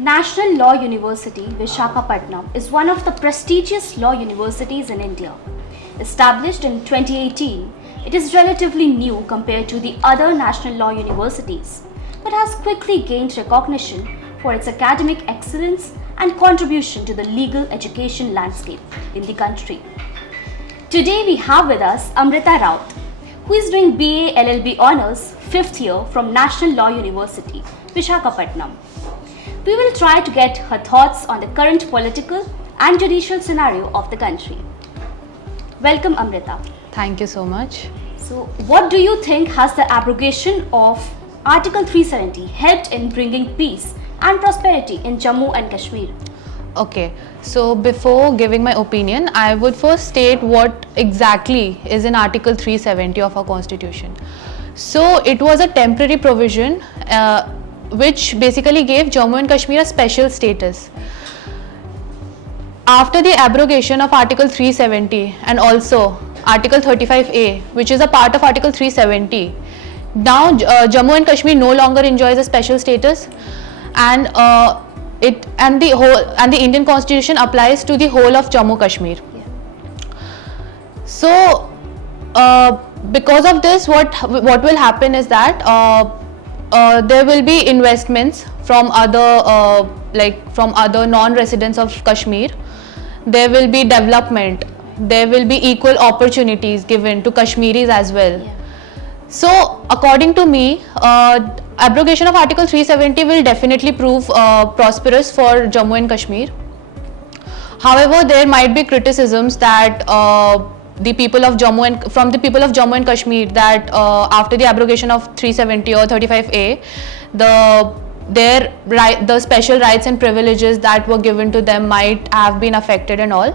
National Law University, Visakhapatnam, is one of the prestigious law universities in India. Established in 2018, it is relatively new compared to the other national law universities, but has quickly gained recognition for its academic excellence and contribution to the legal education landscape in the country. Today we have with us Amrita Raut, who is doing BA LLB Honours 5th year from National Law University, Visakhapatnam. We will try to get her thoughts on the current political and judicial scenario of the country. Welcome, Amrita. Thank you so much. So, what do you think has the abrogation of Article 370 helped in bringing peace and prosperity in Jammu and Kashmir? Okay, so before giving my opinion, I would first state what exactly is in Article 370 of our Constitution. So, it was a temporary provision which basically gave Jammu and Kashmir a special status. After the abrogation of Article 370 and also Article 35A, which is a part of Article 370, now Jammu and Kashmir no longer enjoys a special status, and the Indian Constitution applies to the whole of Jammu Kashmir. Yeah. So, because of this, what will happen is that there will be investments from other non-residents of Kashmir. There will be development. There will be equal opportunities given to Kashmiris as well. Yeah. So, according to me, abrogation of Article 370 will definitely prove prosperous for Jammu and Kashmir. However, there might be criticisms that the people of Jammu and Kashmir that after the abrogation of 370 or 35A, the special rights and privileges that were given to them might have been affected and all.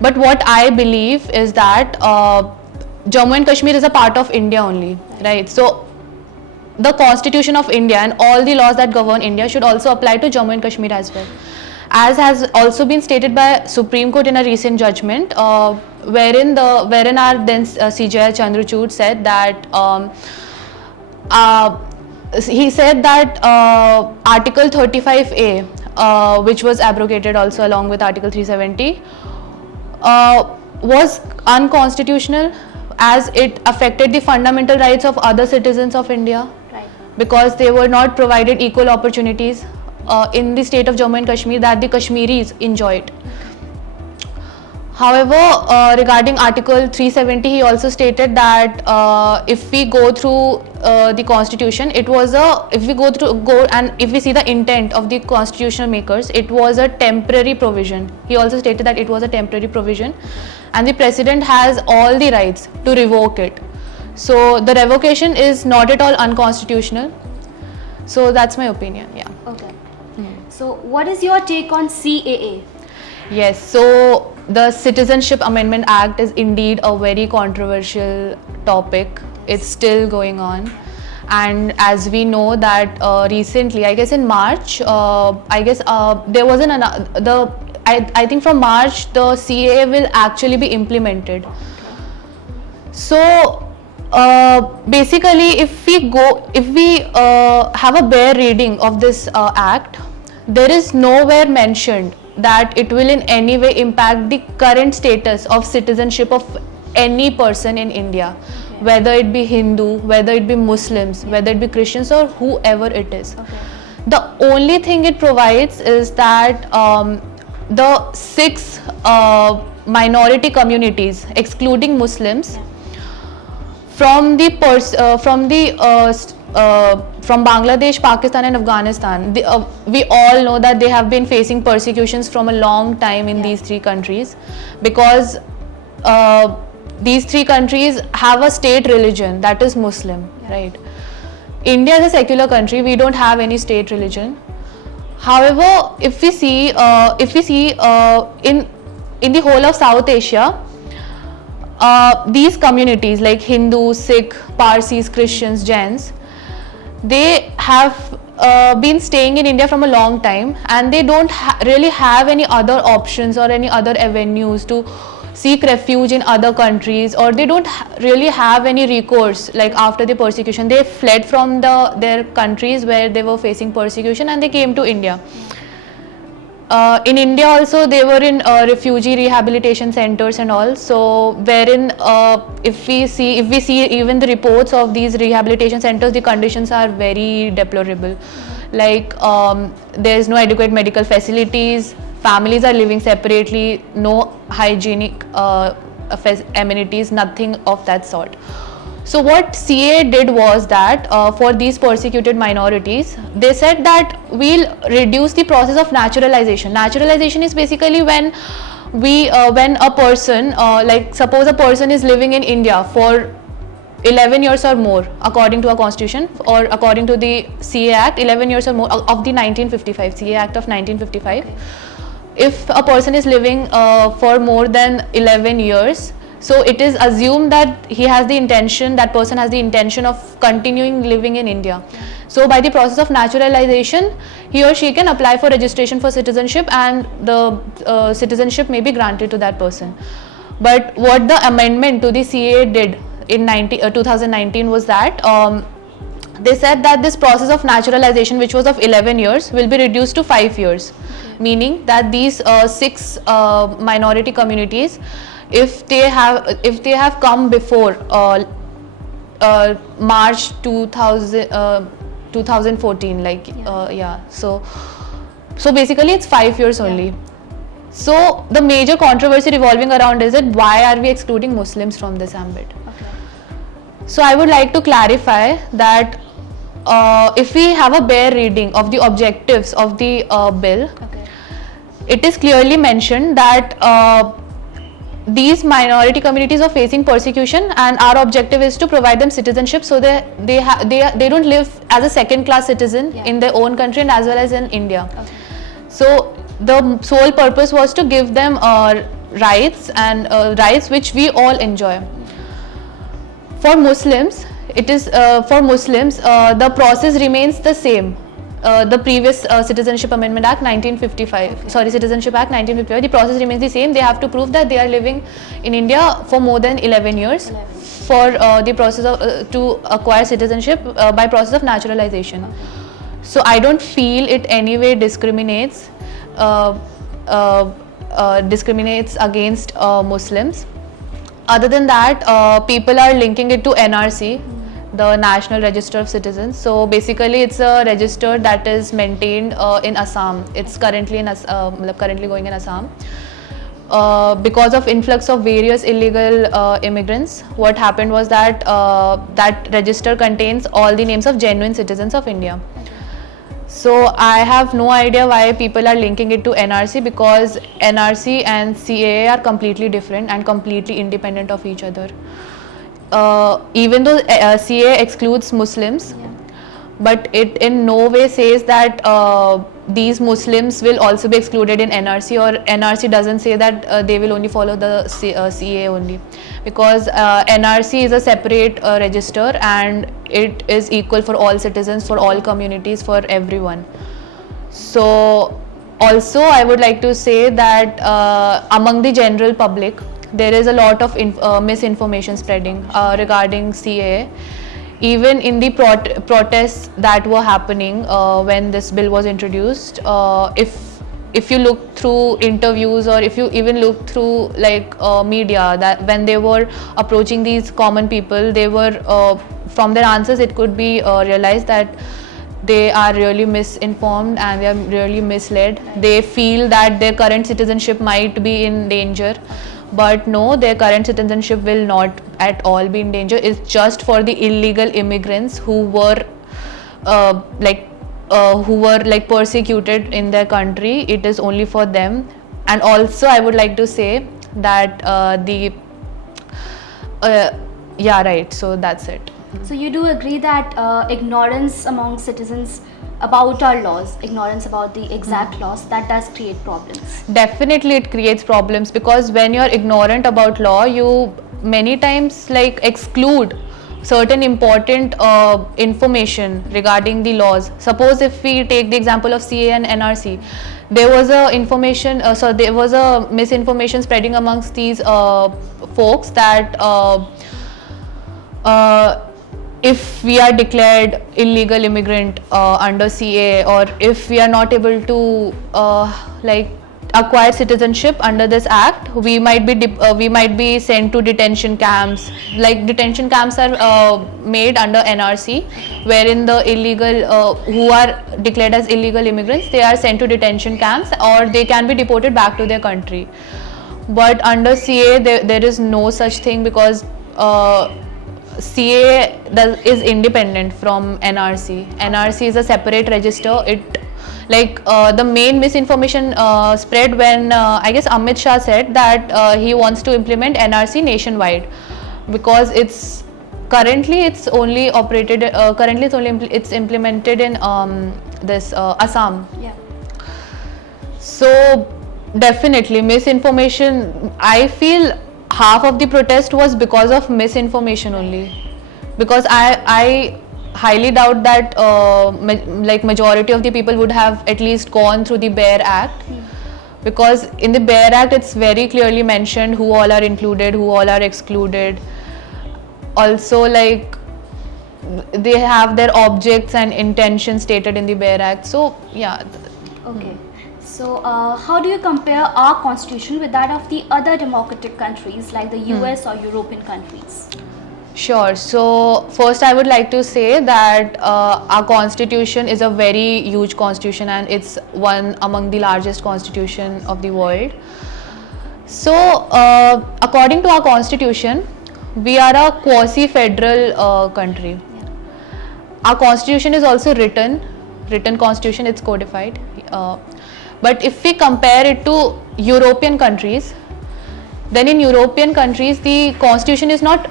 But what I believe is that Jammu and Kashmir is a part of India only, right? So the Constitution of India and all the laws that govern India should also apply to Jammu and Kashmir as well, as has also been stated by Supreme Court in a recent judgment, wherein our then CJI Chandrachud said that he said that Article 35A, which was abrogated also along with Article 370, was unconstitutional as it affected the fundamental rights of other citizens of India, Right. because they were not provided equal opportunities in the state of Jammu and Kashmir that the Kashmiris enjoyed. However, regarding Article 370, he also stated that if we go through the Constitution, if we see the intent of the constitutional makers, it was a temporary provision. He also stated that it was a temporary provision, and the President has all the rights to revoke it. So the revocation is not at all unconstitutional. So that's my opinion. Yeah. Okay. So, what is your take on CAA? Yes, so the Citizenship Amendment Act is indeed a very controversial topic. It's still going on, and as we know that recently, I guess in March, there was I think from March the CAA will actually be implemented. So basically, if we have a bare reading of this act, there is nowhere mentioned that it will in any way impact the current status of citizenship of any person in India, whether it be Hindu, whether it be Muslims, whether it be Christians, or whoever it is. Okay. The only thing it provides is that the 6 minority communities, excluding Muslims, from Bangladesh, Pakistan and Afghanistan, we all know that they have been facing persecutions from a long time in these 3 countries, because these 3 countries have a state religion, that is Muslim, right? India is a secular country, we don't have any state religion. However, if we see in the whole of South Asia, these communities like Hindu, Sikh, Parsis, Christians, Jains, they have been staying in India from a long time, and they don't really have any other options or any other avenues to seek refuge in other countries, or they don't really have any recourse. Like after the persecution, they fled from their countries where they were facing persecution and they came to India. In India also they were in refugee rehabilitation centers and all. So wherein if we see even the reports of these rehabilitation centers, the conditions are very deplorable. Like there is no adequate medical facilities. Families are living separately. No hygienic amenities. Nothing of that sort. So what CA did was that for these persecuted minorities, they said that we'll reduce the process of naturalization. Naturalization is basically when when a person, like suppose a person is living in India for 11 years or more according to our constitution, or according to the CA Act, 11 years or more of the 1955 CA Act of 1955. Okay. If a person is living for more than 11 years, so it is assumed that that person has the intention of continuing living in India. So by the process of naturalization, he or she can apply for registration for citizenship, and the citizenship may be granted to that person. But what the amendment to the CAA did in 2019 was that they said that this process of naturalization, which was of 11 years, will be reduced to 5 years. Meaning that these 6 minority communities, if they have come before March 2014, like so basically it's 5 years only. So the major controversy revolving around is that why are we excluding Muslims from this ambit? Okay. So I would like to clarify that if we have a bare reading of the objectives of the bill, Okay. it is clearly mentioned that these minority communities are facing persecution, and our objective is to provide them citizenship, so they don't live as a second class citizen in their own country and as well as in India. Okay. So the sole purpose was to give them rights, and rights which we all enjoy. For Muslims, the process remains the same. The previous Citizenship Amendment Act 1955, Citizenship Act 1955, the process remains the same. They have to prove that they are living in India for more than 11 years for the process of to acquire citizenship by process of naturalization. Okay. So I don't feel it anyway discriminates against Muslims. Other than that, people are linking it to NRC, the National Register of Citizens. So basically, it's a register that is maintained in Assam. It's currently going in Assam. Because of influx of various illegal immigrants, what happened was that that register contains all the names of genuine citizens of India. So I have no idea why people are linking it to NRC, because NRC and CAA are completely different and completely independent of each other. Even though CAA excludes Muslims, but it in no way says that these Muslims will also be excluded in NRC, or NRC doesn't say that they will only follow the CAA only, because NRC is a separate register and it is equal for all citizens, for all communities, for everyone. So also I would like to say that among the general public, there is a lot of misinformation spreading regarding CAA. Even in the protests that were happening when this bill was introduced, if you look through interviews, or if you even look through media, that when they were approaching these common people, they were from their answers it could be realized that they are really misinformed and they are really misled. They feel that their current citizenship might be in danger. But no, their current citizenship will not at all be in danger. It's just for the illegal immigrants who were persecuted in their country. It is only for them. And also I would like to say that so that's it. So you do agree that ignorance among citizens about our laws, ignorance about the exact laws, that does create problems? Definitely it creates problems, because when you're ignorant about law, you many times exclude certain important information regarding the laws. Suppose if we take the example of CA and NRC, there was a misinformation spreading amongst these folks that if we are declared illegal immigrant under CA, or if we are not able to like acquire citizenship under this act, we might be sent to detention camps. Like detention camps are made under NRC, wherein the illegal who are declared as illegal immigrants, they are sent to detention camps, or they can be deported back to their country. But under CA there is no such thing, because CA is independent from NRC. NRC is a separate register. It the main misinformation spread when I guess Amit Shah said that he wants to implement NRC nationwide, because it's only operated it's implemented in this Assam. Yeah. So definitely misinformation. I feel half of the protest was because of misinformation only, because I highly doubt that majority of the people would have at least gone through the BARE Act, because in the BARE Act it's very clearly mentioned who all are included, who all are excluded. Also, like, they have their objects and intentions stated in the BARE Act. So yeah. Okay. So how do you compare our constitution with that of the other democratic countries like the US or European countries? Sure. So first I would like to say that our constitution is a very huge constitution, and it's one among the largest constitution of the world. So according to our constitution, we are a quasi-federal country. Yeah. Our constitution is also written constitution, it's codified. But if we compare it to European countries, then in European countries the constitution is not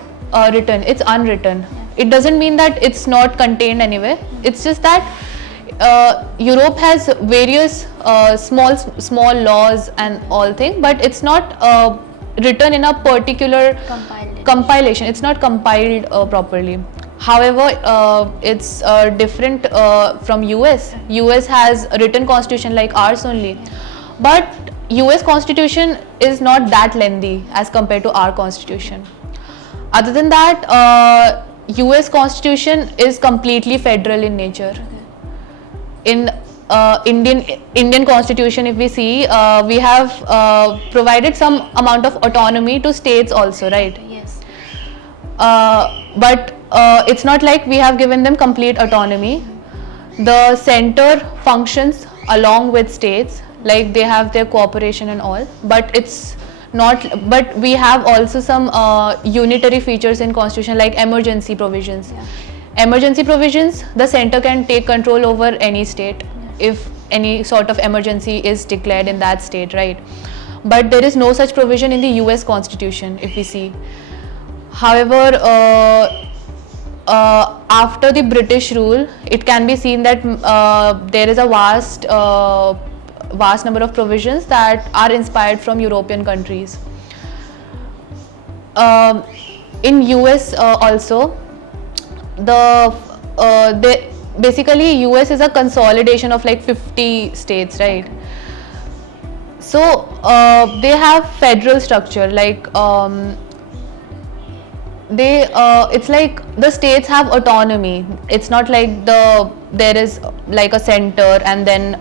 written, it's unwritten. Yeah. It doesn't mean that it's not contained anywhere. It's just that Europe has various small laws and all things, but it's not written in a particular compilation. It's not compiled properly. However, it's different from US. US has a written constitution like ours only, but US constitution is not that lengthy as compared to our constitution. Other than that, US constitution is completely federal in nature. In Indian constitution, if we see, we have provided some amount of autonomy to states also, right? Yes. But it's not like we have given them complete autonomy. The center functions along with states, like they have their cooperation and all, but it's not. But we have also some unitary features in constitution, like emergency provisions. Yeah. Emergency provisions, the center can take control over any state if any sort of emergency is declared in that state, right? But there is no such provision in the US constitution, if we see. However, after the British rule, it can be seen that there is a vast number of provisions that are inspired from European countries. In US also, basically US is a consolidation of like 50 states, right? So they have federal structure, like it's like the states have autonomy. It's not like there is like a center and then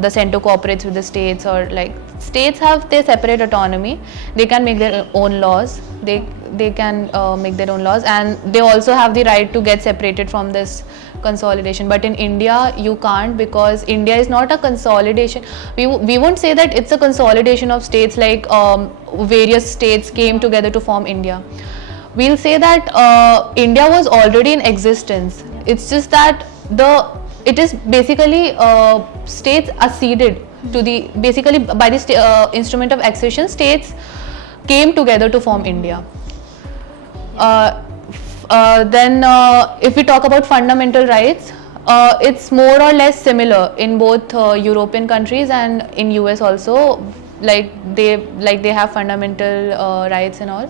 the center cooperates with the states, or like states have their separate autonomy. They can make their own laws. They can make their own laws, and they also have the right to get separated from this consolidation. But in India you can't, because India is not a consolidation. We won't say that it's a consolidation of states, like various states came together to form India. We'll say that India was already in existence. It's just that it is basically states acceded to the, basically by the instrument of accession, states came together to form India. Then if we talk about fundamental rights, it's more or less similar in both European countries and in US also. Like they have fundamental rights and all.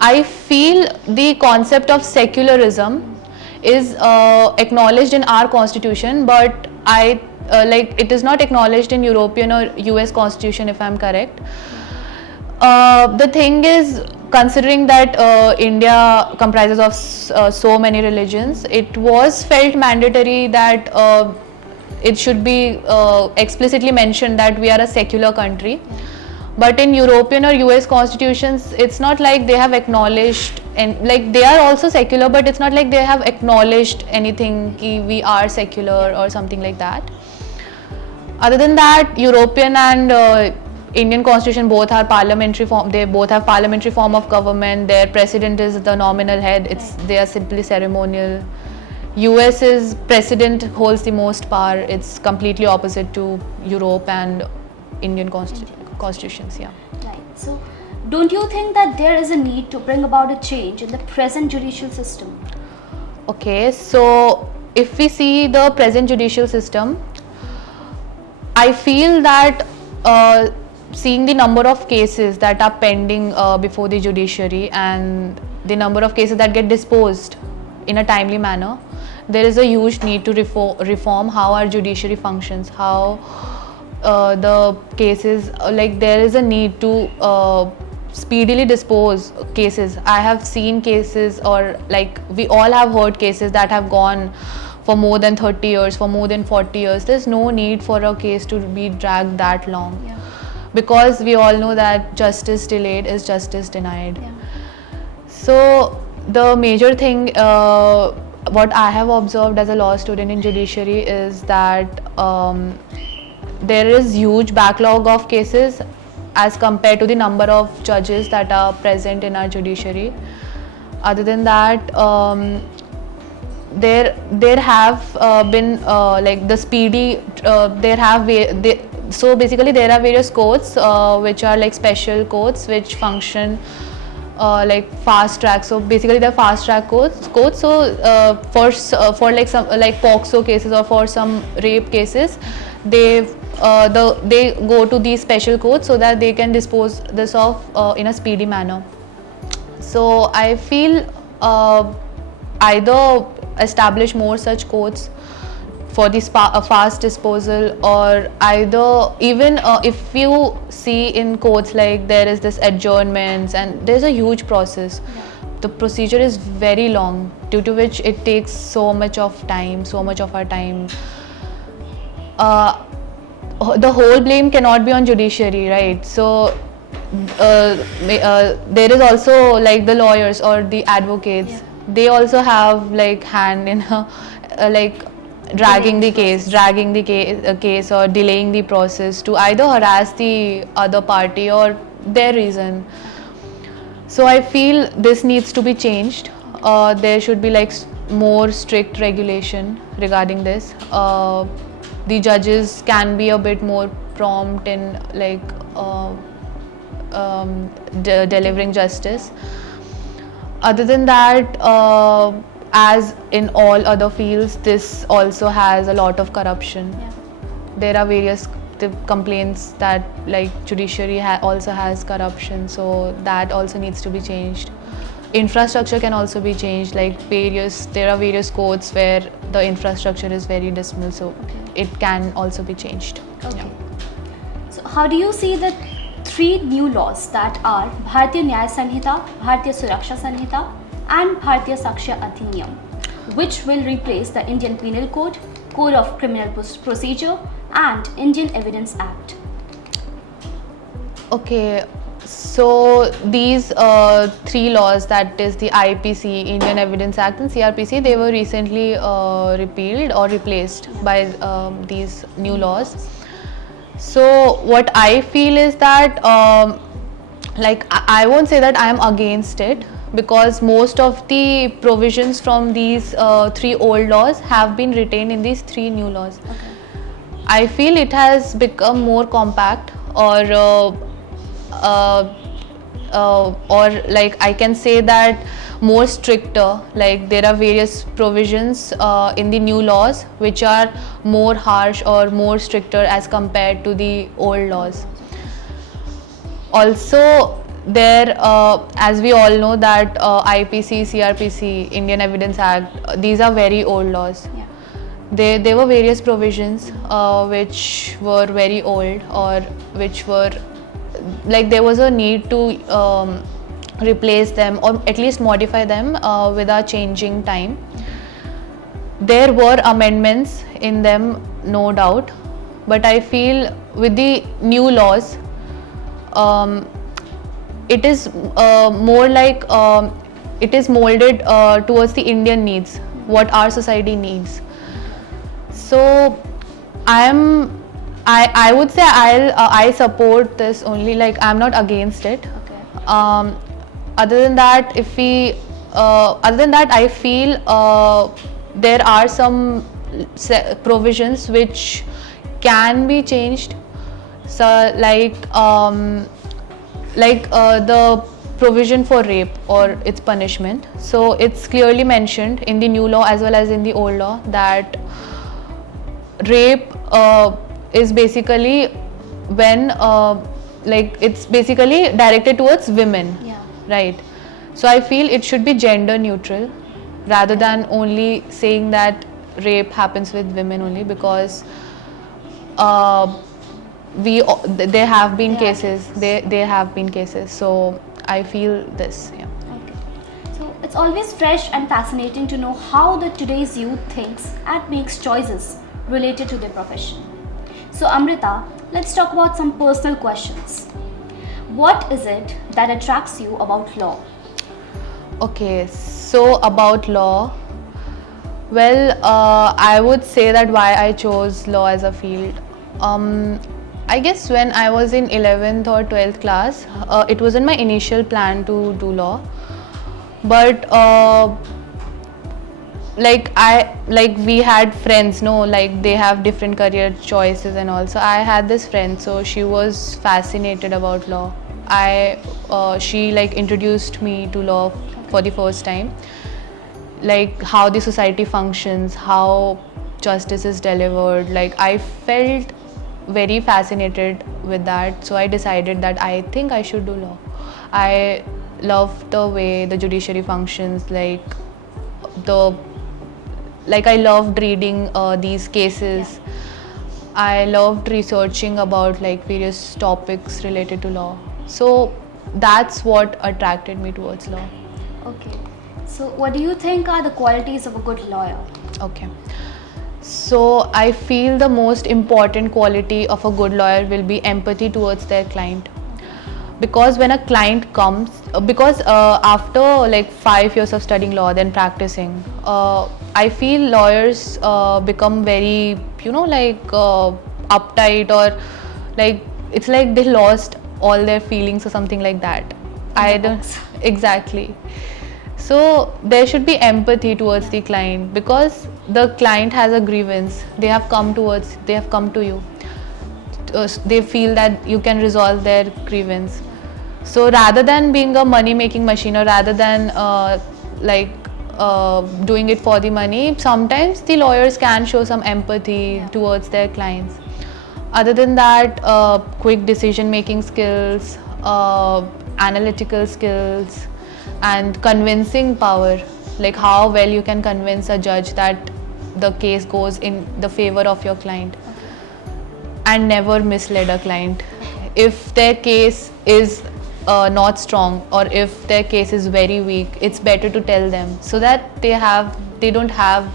I feel the concept of secularism is acknowledged in our constitution, but it is not acknowledged in European or US constitution, if I'm correct. The thing is, considering that India comprises of so many religions, it was felt mandatory that it should be explicitly mentioned that we are a secular country. But in European or US constitutions, it's not like they have acknowledged, and like they are also secular, but it's not like they have acknowledged anything ki we are secular or something like that. Other than that, European and Indian constitution both are parliamentary form. They both have parliamentary form of government. Their president is the nominal head. They are simply ceremonial. US is president holds the most power. It's completely opposite to Europe and Indian constitutions. Yeah. Right. So, don't you think that there is a need to bring about a change in the present judicial system? Okay. So if we see the present judicial system, I feel that seeing the number of cases that are pending before the judiciary and the number of cases that get disposed in a timely manner, there is a huge need to reform how our judiciary functions, how the cases, like there is a need to speedily dispose cases. I have seen cases, or like we all have heard cases that have gone for more than 30 years, for more than 40 years. There's no need for a case to be dragged that long. Yeah. Because we all know that justice delayed is justice denied. Yeah. So the major thing what I have observed as a law student in judiciary is that there is huge backlog of cases as compared to the number of judges that are present in our judiciary. Other than that, there have been like the speedy so basically there are various courts which are like special courts which function like fast track. So basically they're fast track courts. So for like some like POCSO cases or for some rape cases, they go to these special courts so that they can dispose this off in a speedy manner. So I feel either establish more such courts for the fast disposal, or either even if you see in courts like there is this adjournments and there's a huge process. Yeah. The procedure is very long, due to which it takes so much of our time. The whole blame cannot be on judiciary, right? So there is also like the lawyers or the advocates. Yeah. They also have like hand in like dragging the case or delaying the process to either harass the other party or their reason. So I feel this needs to be changed. There should be like more strict regulation regarding this. The judges can be a bit more prompt in like delivering justice. Other than that, as in all other fields, this also has a lot of corruption. Yeah. There are various complaints that like judiciary also has corruption, so that also needs to be changed. Infrastructure can also be changed, like there are various courts where the infrastructure is very dismal, so it can also be changed. Okay. Yeah. So how do you see the 3 new laws that are Bharatiya Nyaya Sanhita, Bharatiya Suraksha Sanhita and Bharatiya Sakshya Adhiniyam, which will replace the Indian Penal Code, Code of Criminal Procedure and Indian Evidence Act? Okay, so these 3 laws, that is the IPC, Indian Evidence Act, and CRPC, they were recently repealed or replaced by these new laws. So what I feel is that like I won't say that I am against it, because most of the provisions from these 3 old laws have been retained in these 3 new laws. Okay. I feel it has become more compact, or like I can say that more stricter. Like there are various provisions in the new laws which are more harsh or more stricter as compared to the old laws. Also, there, as we all know that IPC, CRPC, Indian Evidence Act, these are very old laws. Yeah. There were various provisions which were very old, or which were like there was a need to replace them or at least modify them with our changing time. There were amendments in them, no doubt, but I feel with the new laws, um, it is more like it is molded towards the Indian needs, what our society needs. So I would say I support this only, like I'm not against it. Okay. Other than that, other than that, I feel there are some provisions which can be changed. So the provision for rape or its punishment. So it's clearly mentioned in the new law as well as in the old law that rape is basically when like it's basically directed towards women. Yeah. Right. So I feel it should be gender neutral rather than only saying that rape happens with women only, because there have been cases. There have been cases. So I feel this. Yeah. Okay. So it's always fresh and fascinating to know how the today's youth thinks and makes choices related to their profession. So Amrita, let's talk about some personal questions. What is it that attracts you about law? Okay, so about law, well, I would say that why I chose law as a field. I guess when I was in 11th or 12th class, it wasn't my initial plan to do law, but we had friends, no, like they have different career choices and all. So I had this friend, so she was fascinated about law. She like introduced me to law for the first time, like how the society functions, how justice is delivered. Like I felt very fascinated with that, so I decided that I think I should do law. I love the way the judiciary functions, I loved reading these cases. Yeah. I loved researching about like various topics related to law. So that's what attracted me towards law. Okay. So what do you think are the qualities of a good lawyer? Okay. So I feel the most important quality of a good lawyer will be empathy towards their client. Because when a client comes, after like 5 years of studying law, then practicing, I feel lawyers become very, uptight, or like it's like they lost all their feelings or something like that. I don't exactly. So there should be empathy towards the client, because the client has a grievance. They have come to you. They feel that you can resolve their grievance. So rather than being a money making machine, or rather than doing it for the money, sometimes the lawyers can show some empathy towards their clients. Other than that, quick decision making skills, analytical skills, and convincing power, like how well you can convince a judge that the case goes in the favor of your client. And never mislead a client. If their case is not strong, or if their case is very weak, it's better to tell them, so that they don't have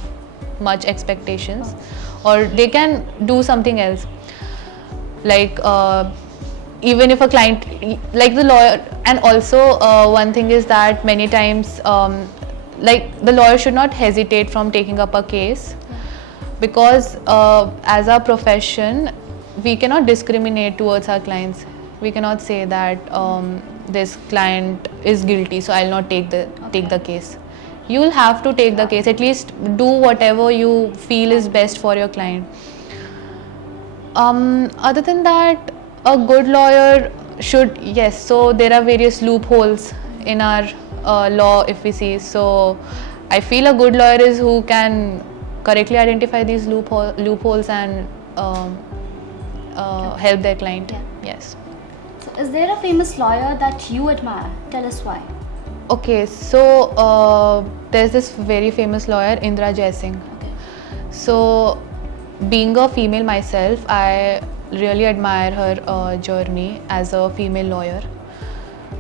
much expectations, or they can do something else. Like even if a client, like the lawyer, and also one thing is that many times the lawyer should not hesitate from taking up a case, because as a profession we cannot discriminate towards our clients. We cannot say that this client is guilty, so I'll not take the case. You will have to take the case. At least do whatever you feel is best for your client. Other than that, a good lawyer should, yes, so there are various loopholes in our law if we see. So I feel a good lawyer is who can correctly identify these loopholes and help their client. Yeah. Yes. So is there a famous lawyer that you admire? Tell us why. Okay, so there's this very famous lawyer, Indra Jaisingh. Okay. So being a female myself, I really admire her journey as a female lawyer.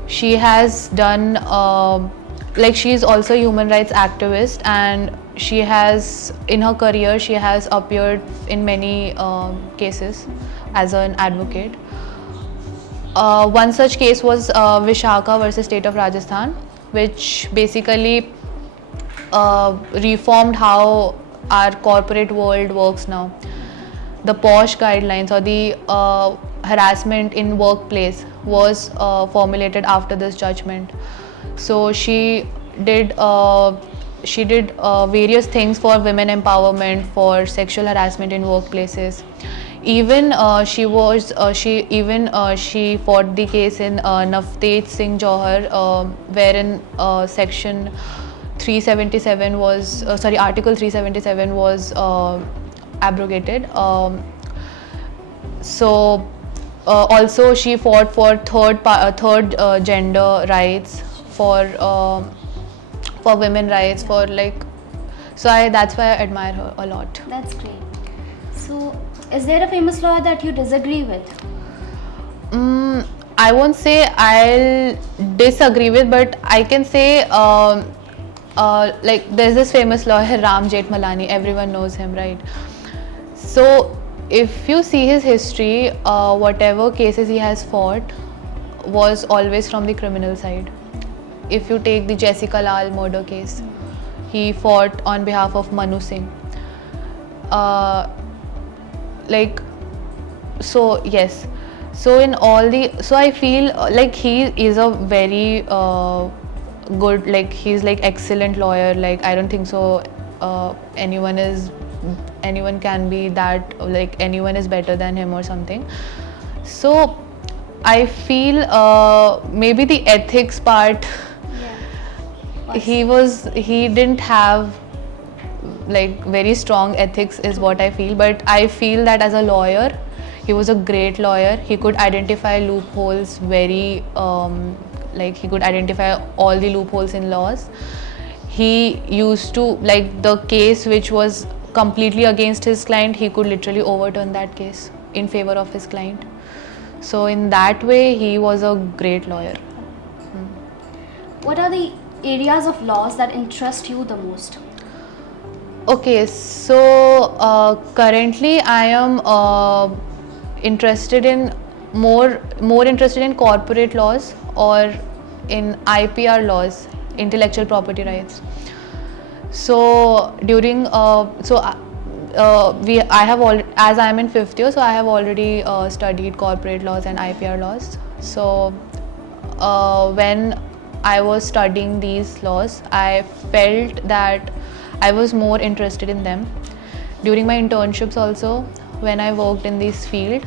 She has done like she is also a human rights activist, and she has in her career she has appeared in many cases as an advocate. One such case was Vishaka versus State of Rajasthan, which basically reformed how our corporate world works now. The POSH guidelines, or the harassment in workplace, was formulated after this judgment. So she did various things for women empowerment, for sexual harassment in workplaces. Even she fought the case in Navtej Singh Johar, wherein section 377 was Article 377 was abrogated. Also she fought for third gender rights, for women rights, for like. That's why I admire her a lot. That's great. So, is there a famous lawyer that you disagree with? I won't say I'll disagree with, but I can say like there's this famous lawyer Ram Jethmalani. Everyone knows him, right? So if you see his history, whatever cases he has fought was always from the criminal side. If you take the Jessica Lal murder case, he fought on behalf of Manu Singh. Yes. So in all the, so I feel like he is a very good, like he's like excellent lawyer. Like I don't think so anyone can be that, like anyone is better than him or something. So I feel maybe the ethics part, he didn't have like very strong ethics is what I feel, but I feel that as a lawyer he was a great lawyer. He could identify loopholes very like he could identify all the loopholes in laws. He used to, like the case which was completely against his client, he could literally overturn that case in favor of his client. So in that way he was a great lawyer. What are the areas of laws that interest you the most? Okay, so currently I am more interested in corporate laws or in IPR laws, intellectual property rights. So during as I am in 5th year, so I have already studied corporate laws and IPR laws. So when I was studying these laws, I felt that I was more interested in them. During my internships also, when I worked in this field,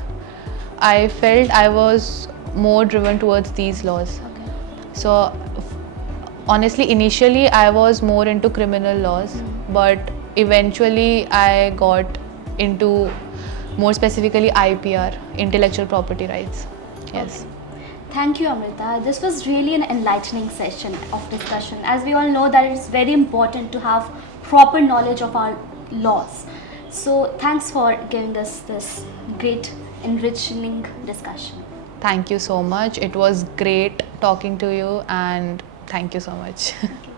I felt I was more driven towards these laws. Okay. So honestly, initially I was more into criminal laws, but eventually I got into more specifically IPR, intellectual property rights. Yes. Okay. Thank you, Amrita. This was really an enlightening session of discussion. As we all know that it's very important to have proper knowledge of our laws. So thanks for giving us this great enriching discussion. Thank you so much. It was great talking to you, and thank you so much. Thank you.